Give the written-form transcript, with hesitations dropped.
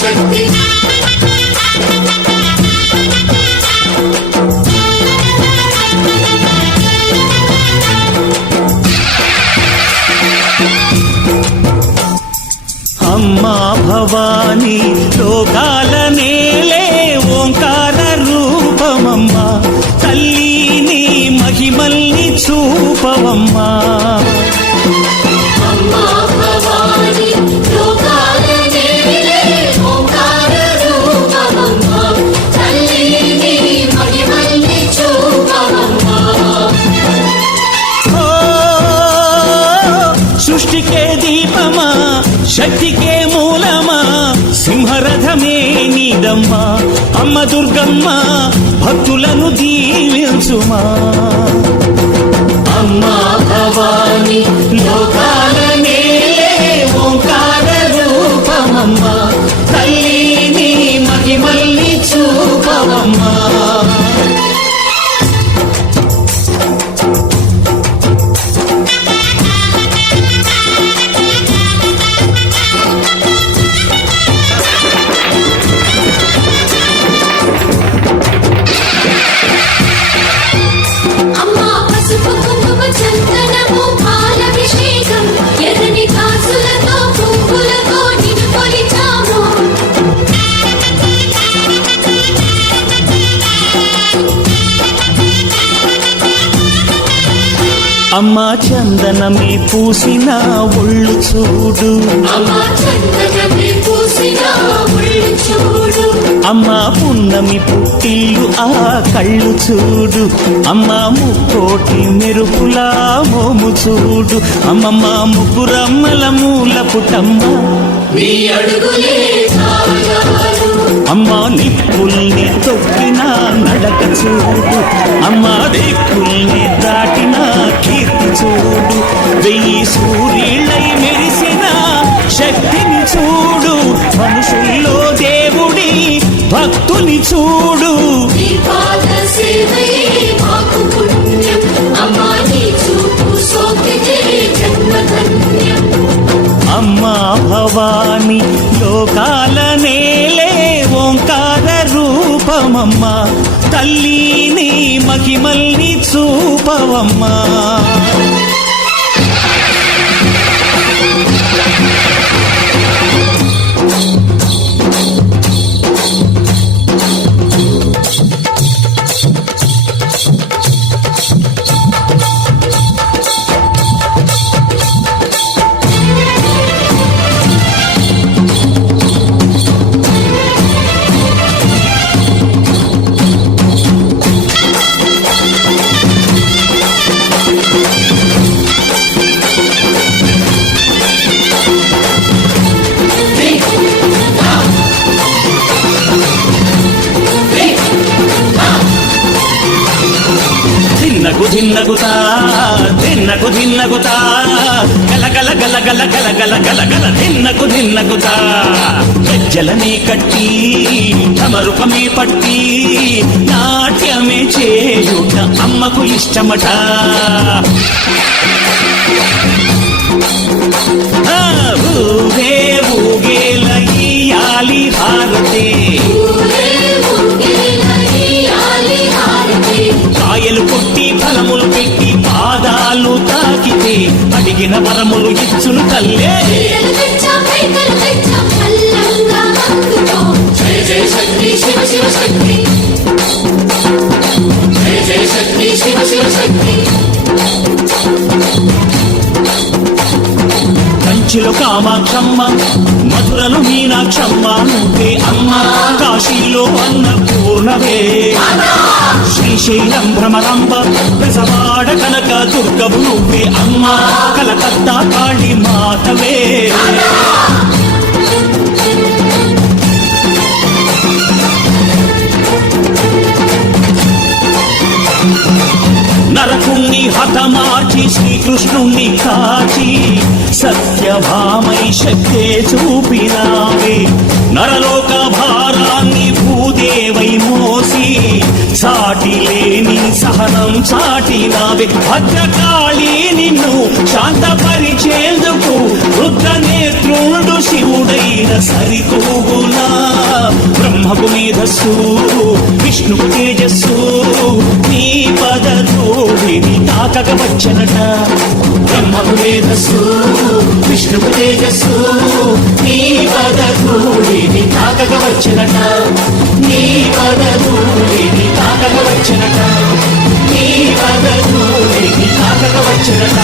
శివశక్తి అమ్మా భవానీ లోకాల నేలే ఓంకార రూపమమ్మా తల్లి నీ మహిమల్ని చూపవమ్మా అమ్మా భవానీ లోకాల నేలే ఓంకార రూపమమ్మా తల్లి నీ మహిమల్ని చూపవమ్మా ఓ సృష్టికే దీపమా శక్తికే మూలమా సింహరథమే నీదమ్మా అమ్మ దుర్గమ్మ భక్తులను దీవించుమా అమ్మా భవానీ లోకాల నేలే ఓంకార రూపమమ్మా తల్లి నీ మహిమల్ని చూపవమ్మా అమ్మా చందనమే పూసిన ఒళ్ళు చూడు అమ్మా పున్నమి పుట్టిల్లు ఆ కళ్ళు చూడు అమ్మా ముక్కోటి మెరుపులా మోము చూడు అమ్మమ్మ ముగ్గురమ్మల మూల పుటమ్మ అమ్మా నిప్పుల్ని తొక్కిన నడక చూడు అమ్మా దిక్కుల్ని దాటిన కీర్తి చూడు వెయ్యి సూర్యులై మెరిసిన శక్తిని చూడు మనుషుల్లో దేవుడి భక్తుని చూడు అమ్మా భవానీ లోకాల నేలే ఓంకార రూపమమ్మా తల్లి నీ మహిమల్ని చూపవమ్మా ధిన్నగుతా ధిన్నగు ధిన్నగుతా గల గల గల గల గల గల గల గల ధిన్నగుతా గజ్జలనే కట్టి తమరుపమే పట్టి నాట్యమే చేయుట అమ్మకు ఇష్టమట ఊగే ఊగేల ఇయ్యాలి హారతే కాయలు కొట్టి ఫలములు పెట్టి పాదాలు తాకితే అడిగిన వరములు ఇచ్చును తల్లే జయ జయ శక్తి శివ శివ శక్తి జయ జయ శక్తి శివ శివ శక్తి కంచిలో కామాక్షమ్మ మధురలో మీనాక్షమ్మ నువ్వే అమ్మ కాశీలో అన్నపూర్ణవే శ్రీశైలం భ్రమరంబ పెసవాడ కనక దుర్గవు నువ్వే అమ్మ కలకత్తా కాళీ మాతవే నరకుణ్ణి హతమార్చి శ్రీకృష్ణుణ్ణి కాచి సత్యభామై శక్తే చూపినావే నరలోక భారాన్ని భూదేవై మోసి సాటి లేని సహనం చాటినావే భద్రకాళి నిన్ను శాంతపరిచేందుకు రుద్రనేత్రుడు శివుడై వెన్నెల సరితూగునా బ్రహ్మకు మేధస్సు విష్ణుకు తేజస్సు నీ పదధూళిని తాకక వచ్చనట బ్రహ్మకు మేధస్సు విష్ణుకు తేజస్సు నీ పదధూళిని తాకక వచ్చనట నీ పదధూళిని తాకక వచ్చనట నీ పదధూళిని తాకక వచ్చనట